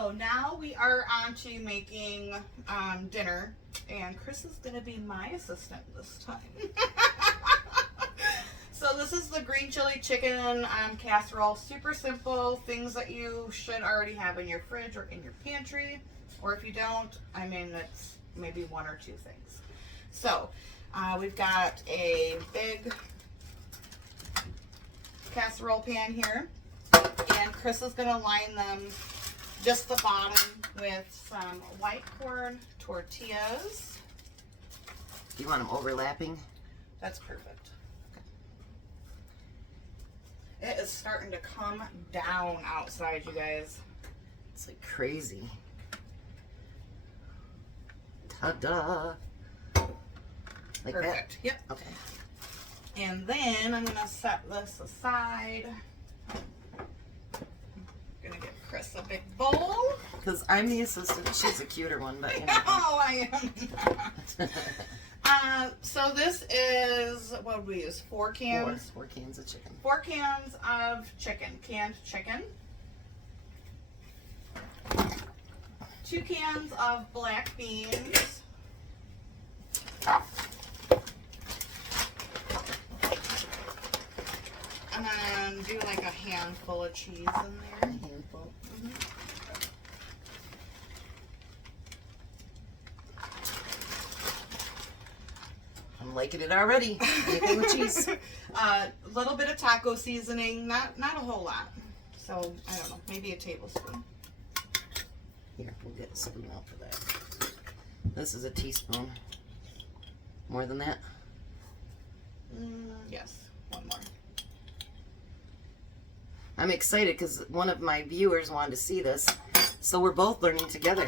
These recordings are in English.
So now we are on to making dinner, and Chris is going to be my assistant this time. So this is the green chili chicken casserole. Super simple, things that you should already have in your fridge or in your pantry. Or if you don't, I mean, it's maybe one or two things. So we've got a big casserole pan here. And Chris is going to line them just the bottom with some white corn tortillas. You want them overlapping? That's perfect. It is starting to come down outside, you guys. It's like crazy. Ta-da! Like Perfect. that? Yep. Okay. And then I'm gonna set this aside. I'm gonna give Chris a big bowl. Because I'm the assistant. She's a cuter one, but you know. Oh, I am. So this is, what would we use? 4 cans? Four cans of chicken. 4 cans of chicken, canned chicken. 2 cans of black beans. And then do like a handful of cheese in there. A handful. I'm liking it already. Anything with cheese. A little bit of taco seasoning, not a whole lot. So, I don't know, maybe a tablespoon. Here, we'll get a spoon out for that. This is a teaspoon. More than that? Yes, 1 more. I'm excited because one of my viewers wanted to see this. So we're both learning together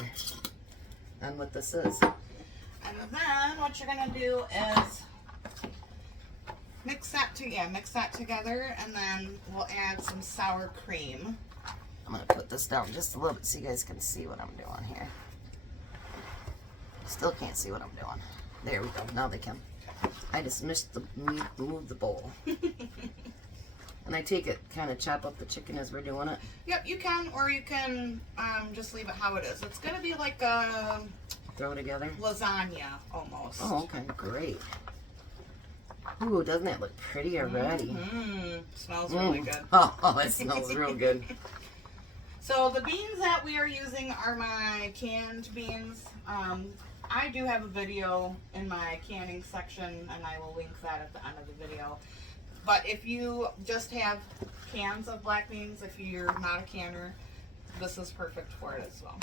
on what this is. And then what you're gonna do is mix that together, and then we'll add some sour cream. I'm gonna put this down just a little bit so you guys can see what I'm doing here. Still can't see what I'm doing. There we go. Now they can. I just moved the bowl. And I take it, kind of chop up the chicken as we're doing it. Yep, you can, or you can just leave it how it is. It's gonna be like a Throw it together. lasagna almost. Oh, okay, great. Ooh, doesn't that look pretty already? Smells really good. Oh, it smells real good. So the beans that we are using are my canned beans. I do have a video in my canning section, and I will link that at the end of the video. But if you just have cans of black beans, if you're not a canner, this is perfect for it as well.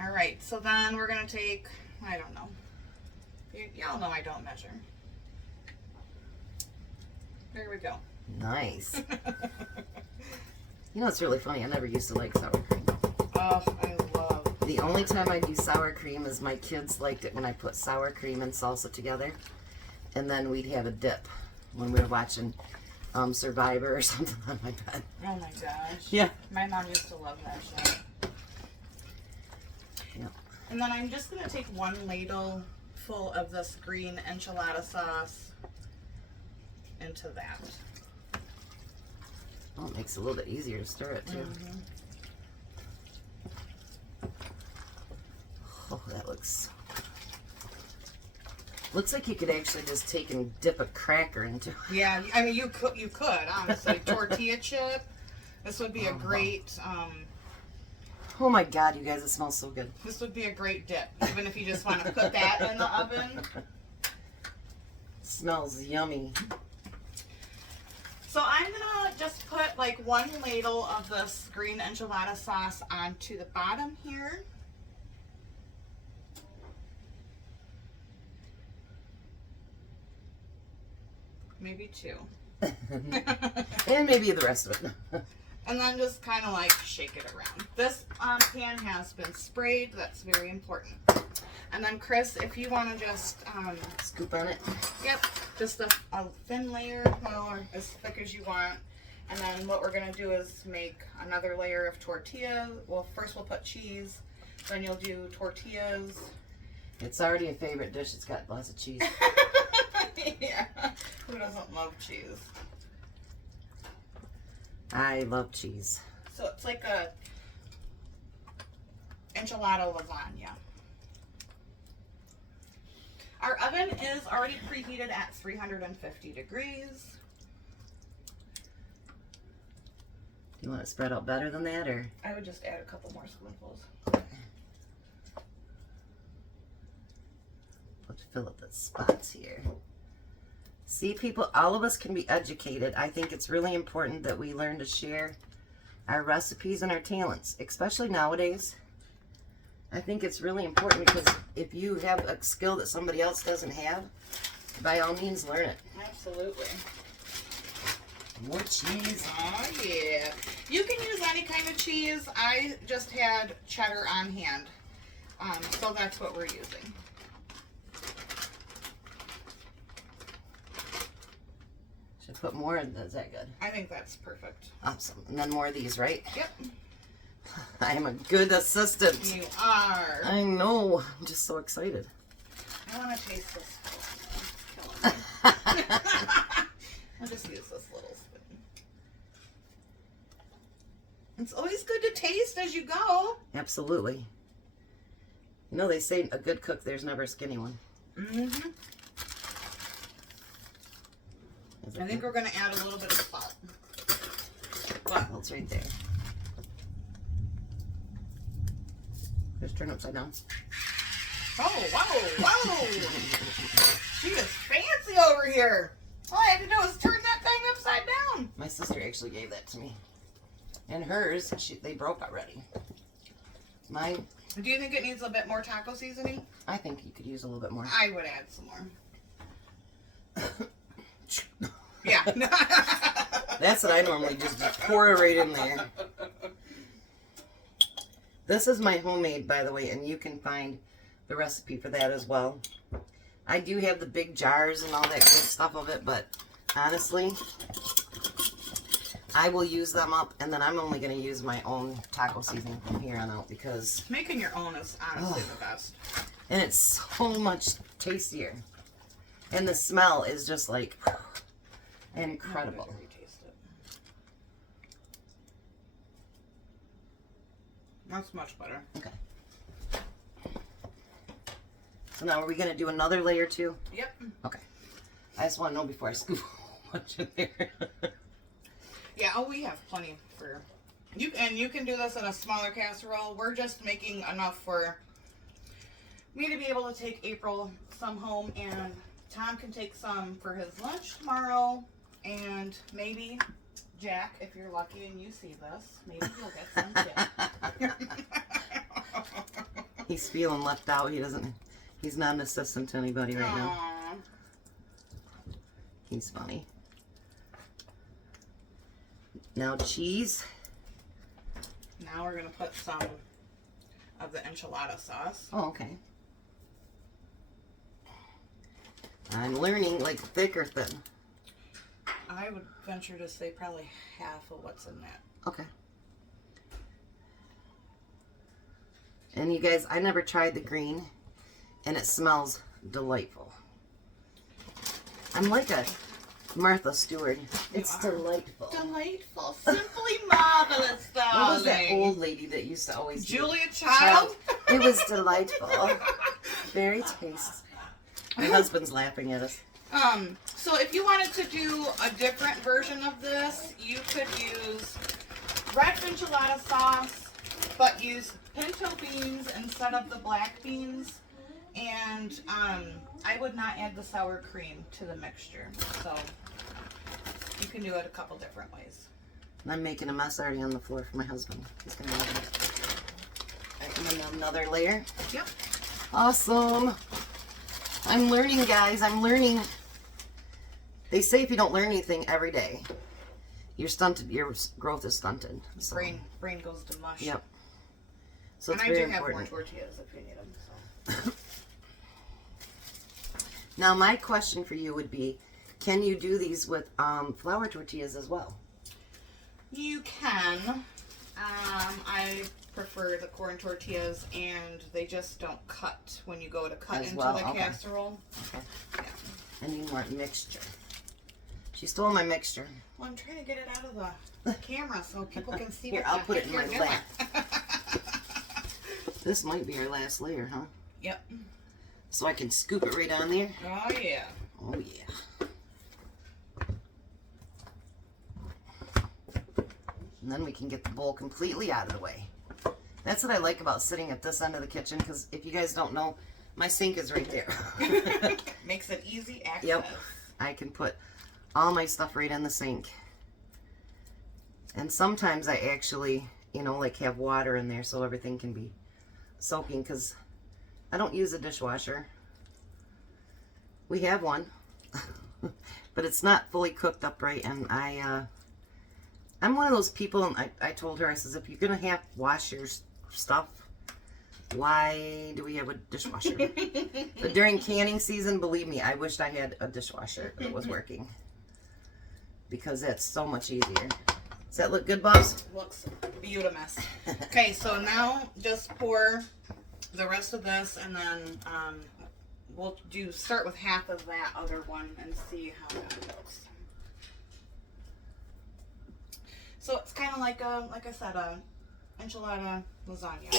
All right, so then we're gonna take, I don't know. Y'all know I don't measure. There we go. Nice. You know, it's really funny. I never used to like sour cream. Oh, I love. The only time I do sour cream is my kids liked it when I put sour cream and salsa together. And then we'd have a dip when we were watching Survivor or something on my bed. Oh my gosh. Yeah. My mom used to love that show. Yeah. And then I'm just going to take 1 ladle full of this green enchilada sauce into that. Oh, it makes it a little bit easier to stir it too. Oh, that looks like you could actually just take and dip a cracker into it. Yeah, I mean you could honestly. Tortilla chip. This would be a great Oh my God, you guys, it smells so good. this would be a great dip, even if you just want to put that in the oven. Smells yummy. So I'm gonna just put like 1 ladle of this green enchilada sauce onto the bottom here. Maybe 2. And maybe the rest of it. And then just kind of like shake it around. This pan has been sprayed. That's very important. And then Chris, if you want to just Scoop on it. yep, just a thin layer, or as thick as you want. And then what we're gonna do is make another layer of tortilla. Well, first we'll put cheese. Then you'll do tortillas. It's already a favorite dish. It's got lots of cheese. Yeah, who doesn't love cheese? I love cheese. So it's like a enchilada lasagna. Our oven is already preheated at 350 degrees. You want it spread out better than that, or? I would just add a couple more spoonfuls. Okay. Let's fill up the spots here. See, people, all of us can be educated. I think it's really important that we learn to share our recipes and our talents, especially nowadays. I think it's really important because if you have a skill that somebody else doesn't have, by all means, learn it. Absolutely. More cheese. Oh, yeah. You can use any kind of cheese. I just had cheddar on hand. So that's what we're using. Should I put more? Is that good? I think that's perfect. Awesome. And then more of these, right? Yep. I am a good assistant. You are. I know. I'm just so excited. I want to taste this. It's killing me. I'll just use this little spoon. It's always good to taste as you go. Absolutely. You know, they say a good cook, there's never a skinny one. Mm-hmm. I think we're going to add a little bit of salt. Well, it's right there. Just turn upside down. Oh, whoa, whoa. She is fancy over here. All I had to do was turn that thing upside down. My sister actually gave that to me. And hers, they broke already. Mine, Do you think it needs a bit more taco seasoning? I think you could use a little bit more. I would add some more. Yeah. That's what I normally just pour it right in there. This is my homemade, by the way, and you can find the recipe for that as well. I do have the big jars and all that good stuff of it, but honestly, I will use them up, and then I'm only going to use my own taco seasoning from here on out because... Making your own is honestly the best. And it's so much tastier. And the smell is just like incredible. That's much better. Okay. So now are we going to do another layer too? Yep. Okay. I just want to know before I scoop a bunch in there. Yeah, oh, we have plenty for you, and you can do this in a smaller casserole. We're just making enough for me to be able to take April some home, and Tom can take some for his lunch tomorrow, and maybe Jack, if you're lucky and you see this, maybe you'll get some too. He's feeling left out. He's not an assistant to anybody right now. Aww. He's funny. Now cheese. Now we're gonna put some of the enchilada sauce. Oh, okay. I'm learning, like, thick or thin. I would venture to say probably half of what's in that. Okay. And you guys, I never tried the green, and it smells delightful. I'm like a Martha Stewart. It's delightful. Delightful. Simply marvelous, darling. What was that old lady that used to always do? Julia Child? It was delightful. Very tasty. My husband's laughing at us. So if you wanted to do a different version of this, you could use red enchilada sauce, but use pinto beans instead of the black beans. And I would not add the sour cream to the mixture. So you can do it a couple different ways. And I'm making a mess already on the floor for my husband. He's gonna love it. And then another layer. Yep. Awesome. I'm learning, guys. I'm learning. They say if you don't learn anything every day, you're stunted. Your growth is stunted. So. Brain goes to mush. Yep. So it's and I very do have important. more tortillas if you need them. So. Now, my question for you would be, can you do these with flour tortillas as well? You can. I prefer the corn tortillas, and they just don't cut when you go to cut As into well? the Okay. casserole. Okay. Yeah. I need more mixture. She stole my mixture. Well, I'm trying to get it out of the camera so people can see Here, what I'll the put it heck in my you're doing. lap. This might be our last layer, huh? Yep. So I can scoop it right on there. Oh yeah. Oh yeah. And then we can get the bowl completely out of the way. That's what I like about sitting at this end of the kitchen, because if you guys don't know, my sink is right there. Makes it easy access. Yep. I can put all my stuff right in the sink. And sometimes I actually, you know, like have water in there so everything can be soaking, because I don't use a dishwasher. We have one, but it's not fully cooked up right, and I'm one of those people, and I told her, I says, if you're going to have wash your stuff, why do we have a dishwasher? But during canning season, believe me, I wished I had a dishwasher that was working, because that's so much easier. Does that look good, boss? Looks beautiful. Okay, so now just pour the rest of this, and then we'll start with half of that other one and see how that looks. So it's kind of like I said, a enchilada lasagna.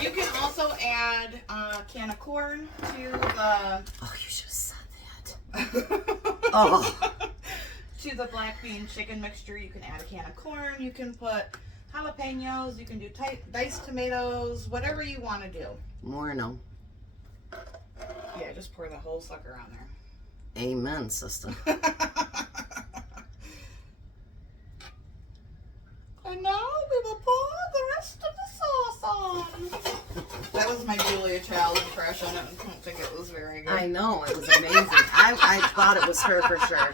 You can also add a can of corn to the. Oh, you should have said that. Oh. To the black bean chicken mixture, you can add a can of corn. You can put jalapenos. You can do diced tomatoes. Whatever you want to do. More no. Yeah, just pour the whole sucker on there. Amen, sister. And now we will pour the rest of the sauce on. That was my Julia Child impression. I don't think it was very good. I know, it was amazing. I thought it was her for sure.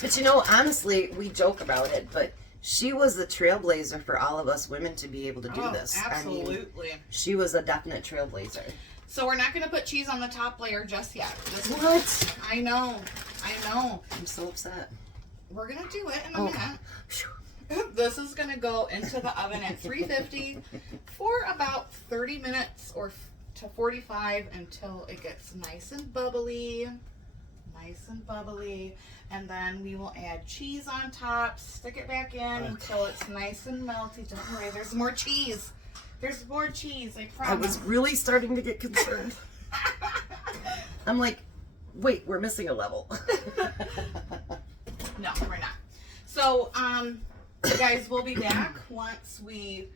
But you know, honestly, we joke about it, but she was the trailblazer for all of us women to be able to do this. Absolutely. I mean, she was a definite trailblazer. So we're not going to put cheese on the top layer just yet. What? I know. I'm so upset. We're going to do it in a minute. This is going to go into the oven at 350 for about 30 minutes or to 45 until it gets nice and bubbly. And then we will add cheese on top, stick it back in until it's nice and melty. Don't worry, there's more cheese. There's more cheese, I promise. I was really starting to get concerned. I'm like, wait, we're missing a level. No, we're not. So, guys, we'll be back once we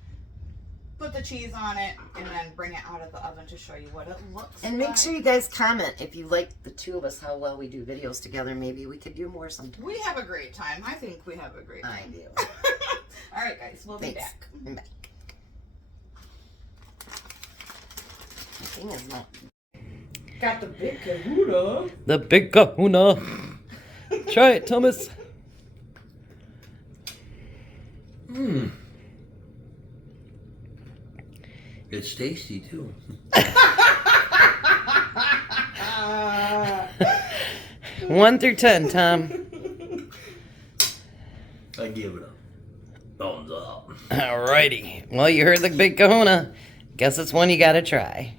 put the cheese on it and then bring it out of the oven to show you what it looks like. And make sure you guys comment if you like the two of us, how well we do videos together. Maybe we could do more sometime. We have a great time. I think we have a great time. I do. All right, guys, we'll be back. I'm back. The thing is not... Got the big kahuna. The big kahuna. Try it, Thomas. It's tasty too. 1 through 10, Tom. I give it a thumbs up. Alrighty. Well, you heard the big kahuna. Guess it's one you gotta try.